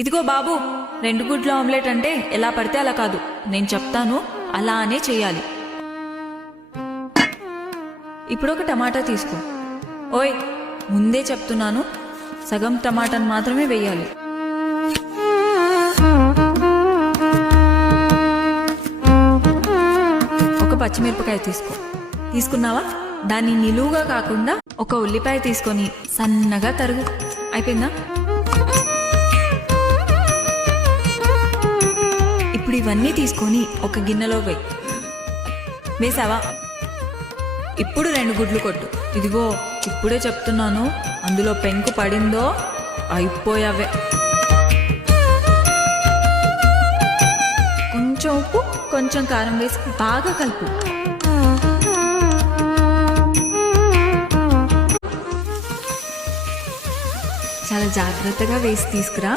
ఇదిగో బాబు, 2 గుడ్ల ఆమ్లెట్ అంటే ఎలా పడితే అలా కాదు. నేను చెప్తాను, అలానే చెయ్యాలి. ఇప్పుడు ఒక టమాటా తీసుకో. ఓయ్, ముందే చెప్తున్నాను, సగం టమాటాను మాత్రమే వేయాలి. ఒక పచ్చిమిరపకాయ తీసుకో. తీసుకున్నావా? దాన్ని నిలువుగా కాకుండా ఒక ఉల్లిపాయ తీసుకొని సన్నగా తరుగు. అయిపోయిందా? ఇప్పుడు ఇవన్నీ తీసుకొని ఒక గిన్నెలో వేసావా? ఇప్పుడు 2 గుడ్లు కొట్టు. ఇదిగో, ఇప్పుడే చెప్తున్నాను, అందులో పెంకు పడిందో అయిపోయావే. కొంచెం ఉప్పు, కొంచెం కారం వేసి బాగా కలుపు. చాలా జాగ్రత్తగా వేసి తీసుకురా.